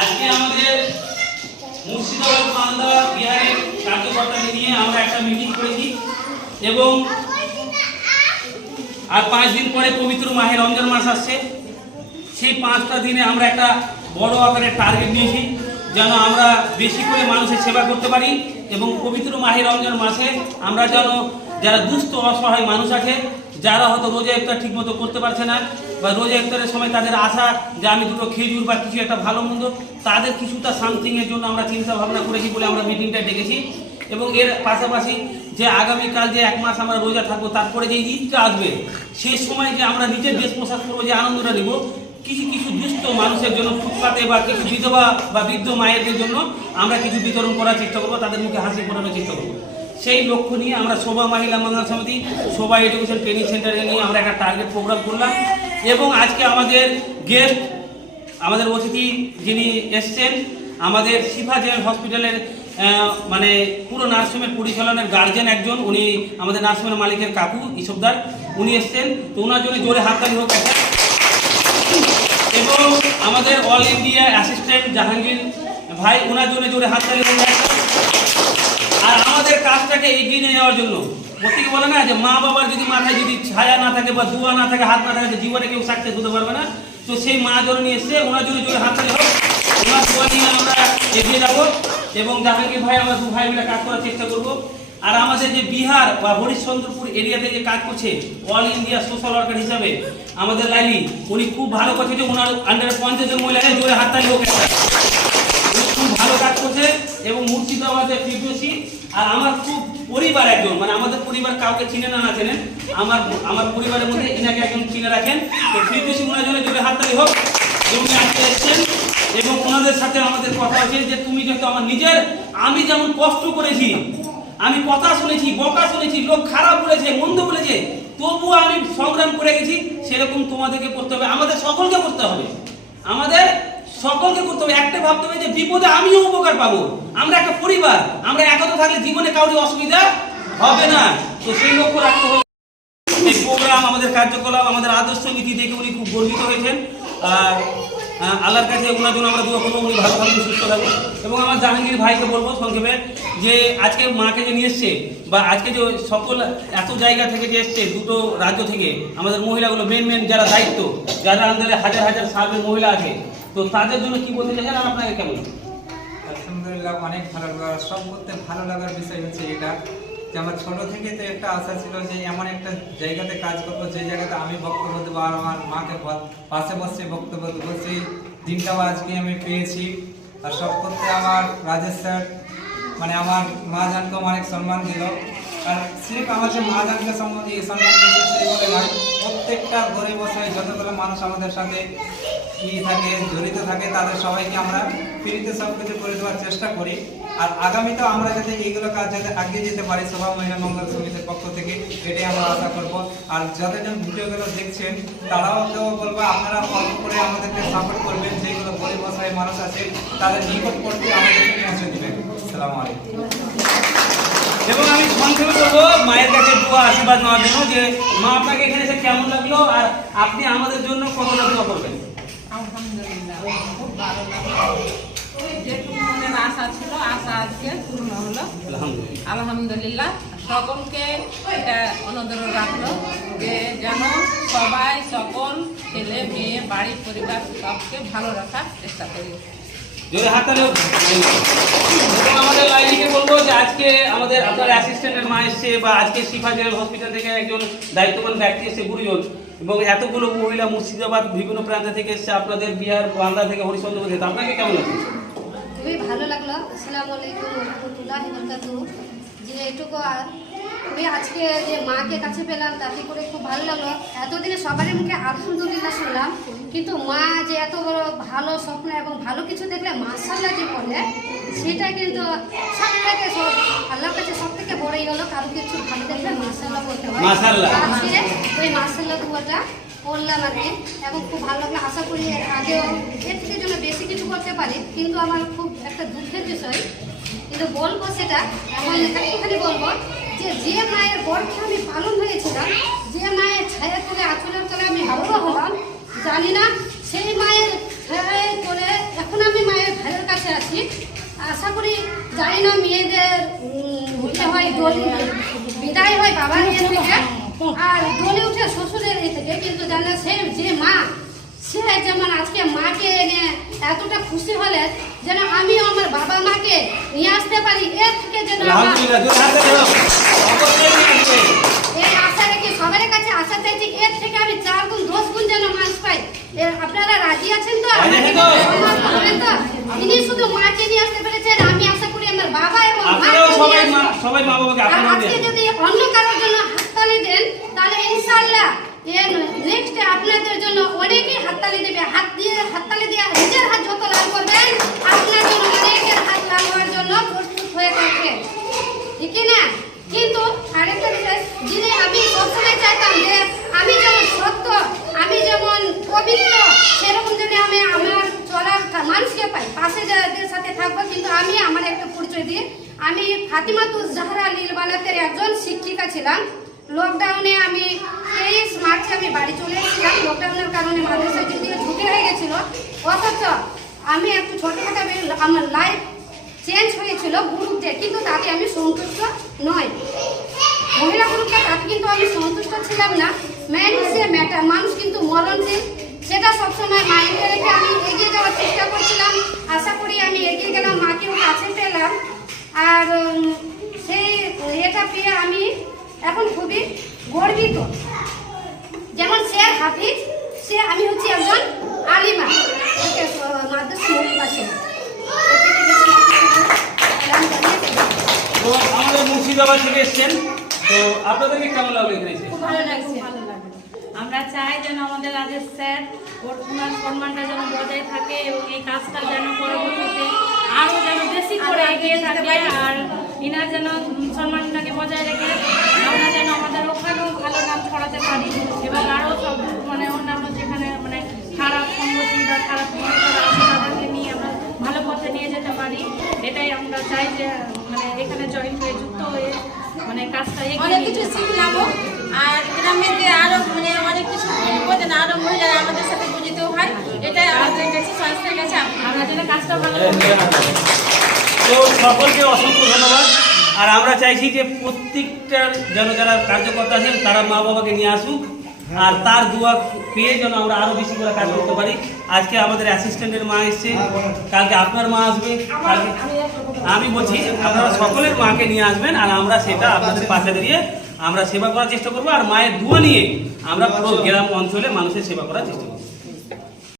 আজকে আমাদের মুর্শিদাবাদ মালদা বিহারের কার্যকর্তাকে নিয়ে আমরা একটা মিটিং করেছি এবং আর 5 দিন পরে পবিত্র মাহে রমজান মাস আসছে। সেই 5টা দিনে আমরা একটা বড় আকারের টার্গেট নিয়েছি যেন আমরা বেশি করে মানুষের সেবা করতে পারি এবং পবিত্র মাহে রমজান মাসে আমরা যেন যারা দুস্থ অসহায় মানুষ আছে, যারা হয়তো রোজা ইফতার ঠিকমতো করতে পারছে না বা রোজা ইফতারের সময় তাদের আশা যে আমি দুটো খেজুর বা কিছু একটা ভালো মন্দ, তাদের কিছুটা সামথিংয়ের জন্য আমরা চিন্তা ভাবনা করেছি বলে আমরা মিটিংটা ডেকেছি। এবং এর পাশাপাশি যে আগামীকাল যে 1 মাস আমরা রোজা থাকবো, তারপরে যে ঈদটা আসবে সেই সময় যে আমরা নিজের দেশ পোশাক করবো, যে আনন্দটা নেব, কিছু কিছু দুস্থ মানুষের জন্য ফুটপাতে বা কিছু বিধবা বা বৃদ্ধ মায়েদের জন্য আমরা কিছু বিতরণ করার চেষ্টা করবো, তাদের মুখে হাসি ফোটানোর চেষ্টা করবো। সেই লক্ষ্য নিয়ে আমরা শোভা মহিলা মঙ্গল সমিতি, শোভা এডুকেশন ট্রেনিং সেন্টারে নিয়ে আমরা একটা টার্গেট প্রোগ্রাম করলাম। এবং আজকে আমাদের গেস্ট, আমাদের অতিথি যিনি এসছেন, আমাদের শিফা জেনারেল হসপিটালের মানে পুরো নার্সিংহোমের পরিচালনার গার্জেন একজন, উনি আমাদের নার্সিংহোমের মালিকের কাকু ইসবদার, উনি এসছেন। তো ওনার জন্য জোরে হাততালি হোক একটা। এবং আমাদের অল ইন্ডিয়া অ্যাসিস্ট্যান্ট জাহাঙ্গীর ভাই, ওনার জন্য জোরে হাততালি হোক একটা। আর আমাদের কাজটাকে এগিয়ে নিয়ে যাওয়ার জন্য প্রত্যেকে বলে না যে মা বাবার যদি মাথায় যদি ছায়া না থাকে বা দুয়া না থাকে, হাত না থাকে, জীবনে কেউ সাকসেস হতে পারবে না। তো সেই মা জননী এসছে, ওনার জন্য জোরে হাততালি হোক। ওনার দোয়া নিয়ে আমরা এগিয়ে যাবো এবং জাহাঙ্গীর ভাই আমরা 2 ভাই মিলে কাজ করার চেষ্টা করব। আর আমাদের যে বিহার বা হরিশ্চন্দ্রপুর এরিয়াতে যে কাজ করছে অল ইন্ডিয়া সোশ্যাল ওয়ার্কার হিসাবে আমাদের লাইলি, উনি খুব ভালো করছে। যে ওনার আন্ডারে 50 জন মহিলা, জোরে হাততালি হোক একটা। উনি খুব ভালো কাজ করছে এবং মুর্শিদাবাদের ফিরদৌসী আর আমার খুব পরিবার একজন, মানে আমাদের পরিবার কাউকে চিনে না চেনেন, আমার পরিবারের মধ্যে এনাকে একজন চিনে রাখেন। তো ফিরদৌসী ওনার জন্য জোরে হাততালি হোক। এবং আজকে এসছেন এবং ওনাদের সাথে আমাদের কথা হচ্ছে যে তুমি যেহেতু আমার নিজের, আমি যেমন কষ্ট করেছি, আমি কথা শুনেছি, বকা শুনেছি, লোক খারাপ বলেছে, মন্দ বলেছে, তবুও আমি সংগ্রাম করে গেছি, সেরকম তোমাদেরকে করতে হবে, আমাদের সকলকে করতে হবে, আমাদের সকলকে করতে হবে। একটা ভাবতে হবে যে বিপদে আমিও উপকার পাবো, আমরা একটা পরিবার, আমরা একত্র থাকলে জীবনে কাউরি অসুবিধা হবে না। তো সেই লক্ষ্য রাখতে হবে। এই প্রোগ্রাম, আমাদের কার্যকলাপ, আমাদের আদর্শ নীতি দেখে উনি খুব গর্বিত হয়েছেন। আর আল্লাহর কাছে ওনার জন্য আমরা দোয়া করবো, উনি ভালো থাকবেন, সুস্থ থাকবেন। এবং আমার জাহাঙ্গীর ভাইকে বলবো সংক্ষেপে যে আজকে মাকে যে নিয়ে এসছে বা আজকে যে সকল এত জায়গা থেকে যে এসছে, 2টো রাজ্য থেকে আমাদের মহিলাগুলো মেন যারা দায়িত্ব, যারা আন্দারে হাজার হাজার সার্ভের মহিলা আছে, তো তাদের জন্য কি বলতে চাইছেন আর আপনাকে কেমন? আলহামদুলিল্লাহ, অনেক ভালো লাগা। সব করতে ভালো লাগার বিষয় হচ্ছে এটা যে আমার ছোট থেকে তো একটা আশা ছিল যে এমন একটা জায়গাতে কাজ করবো, যে জায়গাতে আমি বক্তব্য দেবো আর আমার মাকে পাশে বসে বক্তব্য দেবো। সেই দিনটাও আজকে আমি পেয়েছি। আর সব করতে আমার রাজেশ স্যার, মানে আমার মা জানকেও অনেক সম্মান দিল। আর সির্ফ আমাদের মা জানকে সম্মান দিয়েছে সেই বলে নয়, প্রত্যেকটা গরিব অসহায় যতগুলো মানুষ আমাদের সাথে থাকে, জড়িত থাকে, তাদের সবাইকে আমরা ফ্রিতে সব কিছু করে দেওয়ার চেষ্টা করি। আর আগামীতেও আমরা যাতে এইগুলো কাজ যাতে এগিয়ে যেতে পারি শোভা মহিলা মঙ্গল সমিতির পক্ষ থেকে, এটাই আমরা আশা করবো। আর যতজন ভিডিওগুলো দেখছেন তারাও কেউ বলবো আপনারা অল্প করে আমাদেরকে সাপোর্ট করবেন, যেগুলো গরিব অসহায় মানুষ আছে তাদের নিকট করতে আমাদেরকে পৌঁছে দেবেন। আসসালামু আলাইকুম। এবং আমি সংক্ষেপে বলবো মায়ের কাছে দোয়া আশীর্বাদ নেওয়ার জন্য যে মা আপনাকে এখানে এসে কেমন লাগলো আর আপনি আমাদের জন্য কতটা দোয়া করবেন? আলহামদুলিল্লাহ, খুব ভালো লাগলো। যেটুকু মনের আশা ছিল, আশা আজকে পূর্ণ হলো, আলহামদুলিল্লাহ। সকলকে এটা অনদর রাখলো যে যেন সবাই, সকল ছেলে মেয়ে, বাড়ি পরিবার সবকে ভালো রাখার চেষ্টা করি। আমাদের লাইলিকে বলবো যে আজকে আমাদের আপনার অ্যাসিস্ট্যান্টের মা এসছে বা আজকে শিফা জেনারেল হসপিটাল থেকে একজন দায়িত্ববান ব্যক্তি এসছে, গুরুজন, এবং এতগুলো মহিলা মুর্শিদাবাদ বিভিন্ন প্রান্ত থেকে এসছে, আপনাদের বিহার বান্দা থেকে হরিশ্চন্দ্র থেকে। আপনাকে কেমন লাগছে? খুবই ভালো লাগলো। আসসালামু আলাইকুম ওয়া রাহমাতুল্লাহি ওয়া বারাকাতুহু। যে এটুকু আমি আজকে যে মাকে কাছে পেলাম তাতে করে খুব ভালো লাগলো। এতদিনে সবারই মুখে আলহামদুলিল্লাহ শুনলাম, কিন্তু মা যে এত বড় ভালো স্বপ্ন এবং ভালো কিছু দেখলে মাশাআল্লাহ যে বলে, সেটা কিন্তু সব থেকে আল্লাহর কাছে সব থেকে বড়ই হলো কারো কিছু ভালো দেখলে মাশাআল্লাহ বলতে হয়। আজকে ওই মাশাআল্লাহ দুয়াটা করলাম আমি এবং খুব ভালো লাগলো। আশা করি আগেও এর থেকে যেন বেশি কিছু করতে পারি, কিন্তু আমার খুব একটা দুঃখের বিষয়, কিন্তু বলবো সেটা এখন একটুখানি বলবো যে মায়ের গর্ভে আমি পালন হয়েছিলাম, যে মায়ের ছায়া তলে আঁচলের তলে আমি হাওয়া হলাম, জানি না সেই মায়ের ছায়ায় তলে এখন বিদায় হয় বাবার ইয়ে থেকে আর দোলে উঠে শ্বশুরের ইয়ে থেকে, কিন্তু জানা সে যে মা, সে যেমন আজকে মাকে এনে এতটা খুশি হলেন যেন আমিও আমার বাবা মাকে নিয়ে আসতে পারি, এর থেকে যেন এই আশা রেখে সবার কাছে আশা চাইছি, এর থেকে আমি 4 গুণ 10 গুণ যেন মানুষ পাই। আপনারা রাজি আছেন তো? তো তিনি শুধু মাকে নিয়ে আসতে পেরেছেন, আমি আশা করি আমার বাবা এবং সবাই মা বাবাকে আজকে যদি অন্য কারোর জন্য হাততালি দেন তাহলে ইনশাআল্লাহ নেক্সট আপনাদের জন্য অনেকেই হাততালি দেবে। হাততালি দিয়ে নিজের হাত যত লাল করবেন আপনার জন্য অনেকের হাত লাল হওয়ার জন্য প্রস্তুত হয়ে থাকবে, ঠিক না? কিন্তু আরেকটা বিষয়, যিনি আমি সবসময় চাইতাম যে আমি যেমন সত্য, আমি যেমন পবিত্র, সেরকম যদি আমি আমার চলার মানুষকে পাই, পাশে যাদের সাথে থাকবো। কিন্তু আমি আমার একটা পরিচয় দিই, আমি ফাতিমাতুজ জাহরা লীলবানাতের একজন শিক্ষিকা ছিলাম। লকডাউনে আমি 23 মার্চে আমি বাড়ি চলে এসেছিলাম। লকডাউনের কারণে মাদ্রাসা যদিও ছুটি হয়ে গেছিল, অথচ আমি একটু ছোটখাটো আমার লাইফ চেঞ্জ হয়েছিল গ্রুপে, কিন্তু তাতে আমি সন্তুষ্ট নই। মহিলা গ্রুপে তাতে কিন্তু আমি সন্তুষ্ট ছিলাম না। ম্যান ইজ এ ম্যাটার, মানুষ কিন্তু মরণশীল, সেটা সবসময় মাইন্ডে রেখে আমি এগিয়ে যাওয়ার চেষ্টা করছিলাম। আশা করি আমি এগিয়ে গেলাম, মাকেও কাছে পেলাম। আর সেই এটা পেয়ে আমি এখন খুবই গর্বিত। যেমন শের হাফিজ, সে আমি হচ্ছি একজন আলিমা, মাদ্রাসা মহিলা ছিল। তো আমাদের মুর্শিদাবাদ থেকে এসছেন, তো আপনাদেরকে কেমন লাগলো এখানে এসে? খুব ভালো লাগছে। আমরা চাই যেন আমাদের রাজেশ স্যার ওনার সম্মানটা যেন বজায় থাকে এবং এই কাজটা যেন পরবর্তীতে আরও যেন বেশি করে এগিয়ে থাকে, আর ইনার যেন সম্মানটাকে বজায় রেখে আমরা যেন আমাদের ওখানেও ভালো নাম ছড়াতে পারি এবং আরও সব মানে অন্যান্য যেখানে মানে খারাপ সংগতি বা খারাপ মনোভাব আছে তাদেরকে নিয়ে আমরা ভালো পথে নিয়ে যেতে পারি। এটাই আমরা চাই যে মানে এখানে জয়েন হয়ে যুক্ত হয়ে মানে কাজটা অনেক কিছু শিখলামও, আর গ্রামেতে আরো মানে অনেক কিছু বোঝেন, আরো মহিলারা আমাদের সাথে পরিচিত হয়। এটাই আমাদের কাছে সংস্থার কাছে আমরা যেন কাজটা ভালো তো সকলকে অসংখ্য ধন্যবাদ। আর আমরা চাইছি যে প্রত্যেকটার যেন যারা কার্যকর্তা আছেন তারা মা বাবাকে নিয়ে আসুক, আর তার দোয়া পেয়ে যেন আমরা আরো বেশি করে কাজ করতে পারি। আজকে আমাদের অ্যাসিস্ট্যান্টের মা এসছে, কালকে আপনার মা আসবে, কালকে আমি বলছি আপনারা সকলের মাকে নিয়ে আসবেন, আর আমরা সেটা আপনাদের পাশে দাঁড়িয়ে আমরা সেবা করার চেষ্টা করবো, আর মায়ের দোয়া নিয়ে আমরা পুরো গ্রাম অঞ্চলে মানুষের সেবা করার চেষ্টা করবো।